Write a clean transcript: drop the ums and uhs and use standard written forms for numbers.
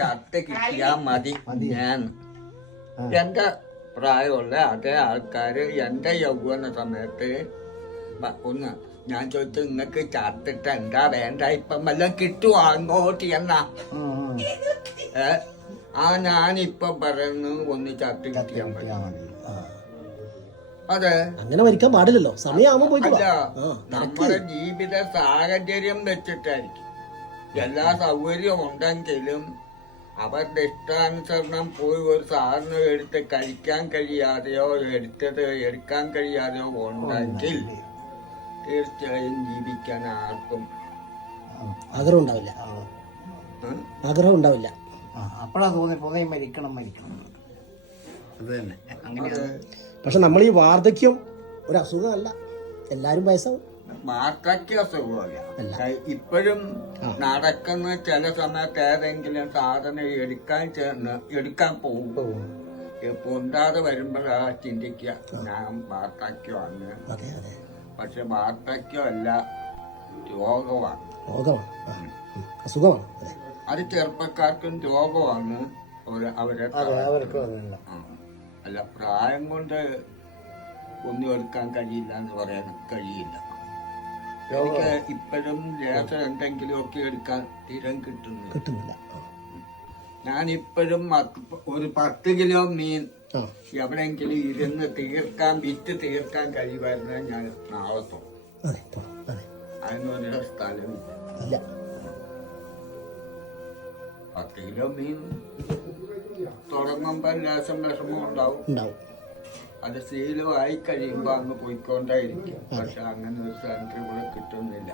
ചത്ത് കിട്ടിയാ മതി. ഞാൻ എന്റെ പ്രായമുള്ള അതേ ആൾക്കാര് എന്റെ യൗവന സമയത്ത് ഒന്ന് ഞാൻ ചോദിച്ചു, നിങ്ങക്ക് ചത്തിട്ട് എന്താ വേണ്ട, ഇപ്പം വല്ലതും കിട്ടുവോ അങ്ങോട്ട് എന്നാ? ഞാനിപ്പൊ പറയുന്നു ഒന്ന് ചത്ത് കിട്ടിയാ മതി. അതെ, അങ്ങനെ മരിക്കാൻ പാടില്ലല്ലോ. സമയമാകുമ്പോ നമ്മുടെ ജീവിത സാഹചര്യം വെച്ചിട്ടായിരിക്കും. എല്ലാ സൗകര്യവും ഉണ്ടെങ്കിലും അവരുടെ ഇഷ്ടാനുസരണം പോയി ഒരു സാധനം എടുത്ത് കഴിക്കാൻ കഴിയാതെയോ എടുക്കാൻ കഴിയാതെയോ ഉണ്ടെങ്കിൽ തീർച്ചയായും ജീവിക്കാൻ ആർക്കും ആഗ്രഹം ഉണ്ടാവില്ല. അപ്പോഴാ തോന്നി മരിക്കണം. അത് തന്നെ. പക്ഷെ നമ്മൾ ഈ വാർദ്ധക്യം ഒരു അസുഖമല്ല, എല്ലാരും വയസ്സാവും. വാർദ്ധക്യ അസുഖമല്ല, ഇപ്പോഴും നടക്കുന്ന ചില സമയത്ത് ഏതെങ്കിലും സാധനം എടുക്കാൻ പോകും. പൊന്താതെ വരുമ്പോഴാ ചിന്തിക്കുക ഞാൻ വാർദ്ധക്യമാണ്. പക്ഷെ വാർദ്ധക്യമല്ല, രോഗമാണ്, അസുഖമാണ്. അത് ചെറുപ്പക്കാർക്കും രോഗമാണ്. അല്ല, പ്രായം കൊണ്ട് ഒന്നും എടുക്കാൻ കഴിയില്ല എന്ന് പറയാൻ കഴിയില്ല. എനിക്ക് ഇപ്പോഴും ലേശം എന്തെങ്കിലുമൊക്കെ എടുക്കാൻ തീരം കിട്ടുന്നില്ല. ഞാനിപ്പോഴും ഒരു 10 കിലോ മീൻ എവിടെയെങ്കിലും ഇരുന്ന് വിറ്റ് തീർക്കാൻ കഴിയുമായിരുന്ന ഞാൻ നാളെ അതിനൊരു സ്ഥലമില്ല. 10 കിലോ മീൻ തുടങ്ങുമ്പോ ലേശം വിഷമം ഉണ്ടാവും. അത് ശീലമായി കഴിയുമ്പോ അങ്ങ് പോയിക്കൊണ്ടായിരിക്കും. പക്ഷെ അങ്ങനെ ഒരു സെന്റർ ഇവിടെ കിട്ടുന്നില്ല.